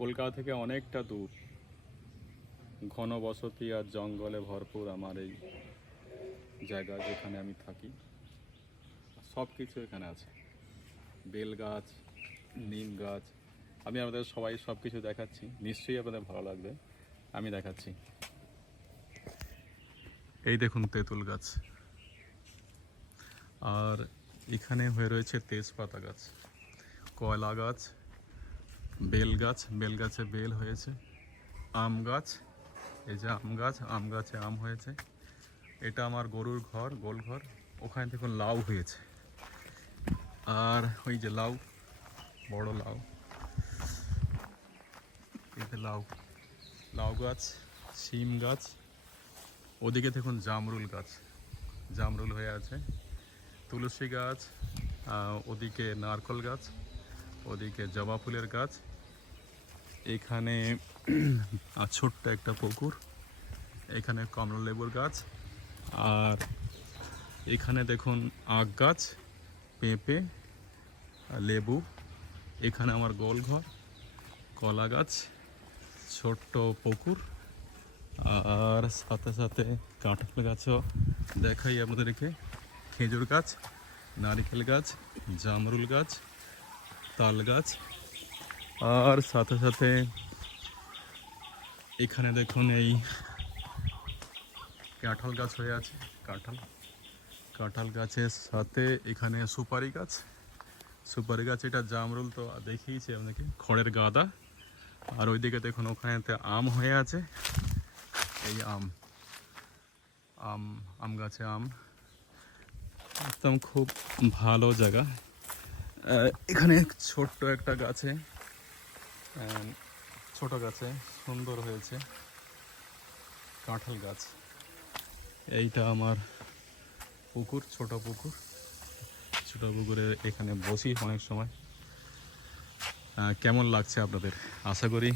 কলকাতা থেকে অনেকটা দূর, ঘন বসতি আর জঙ্গলে ভরপুর আমার এই জায়গা যেখানে আমি থাকি। সব কিছু এখানে আছে, বেল গাছ, নিম গাছ। আমি আপনাদের সবাই সব কিছু দেখাচ্ছি, নিশ্চয়ই আপনাদের ভালো লাগবে। আমি দেখাচ্ছি। এই দেখুন তেঁতুল গাছ, আর এখানে হয়ে রয়েছে তেজপাতা গাছ, কয়লা গাছ, বেল গাছ, বেল গাছে বেল হয়েছে, আম গাছ, এই যে আম গাছ, আম গাছে আম হয়েছে। এটা আমার গরুর ঘর, গোল ঘর। ওখানে দেখুন লাউ হয়েছে, আর ওই যে লাউ, বড় লাউ, এতে লাউ, লাউ গাছ, শিম গাছ। ওদিকে দেখুন জামরুল গাছ, জামরুল হয়ে আছে, তুলসী গাছ, ওদিকে নারকল গাছ, ওদিকে জবা ফুলের গাছ। এখানে ছোট্ট একটা পুকুর, এখানে কমলা লেবুর গাছ, আর এখানে দেখুন আখ গাছ, পেঁপে, লেবু। এখানে আমার গোল ঘর, কলা গাছ, ছোট্ট পুকুর, আর সাথে সাথে কাঁঠাল গাছও দেখাই আপনাদেরকে, খেজুর গাছ, নারিকেল গাছ, জামরুল গাছ, তাল গাছ, আর সাথে সাথে এখানে দেখুন এই কাঁঠাল গাছ হয়ে আছে, কাঁঠাল, কাঁঠাল গাছের সাথে এখানে সুপারি গাছ, সুপারি গাছ, এটা জামরুল তো দেখিয়েছি আপনাকে, খড়ের গাদা। আর ওইদিকে দেখুন ওখানেতে আম হয়ে আছে, এই আম, আম, আম গাছে আম, একদম খুব ভালো জায়গা। এখানে ছোট্ট একটা গাছে, ছোট গাছে সুন্দর হয়েছে কাঁঠাল গাছ। এইটা আমার পুকুর, ছোট পুকুর, ছোট পুকুরে এখানে বসি অনেক সময়। কেমন লাগছে আপনাদের? আশা করি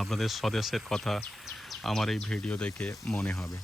আপনাদের স্বদেশের কথা আমার এই ভিডিও দেখে মনে হবে।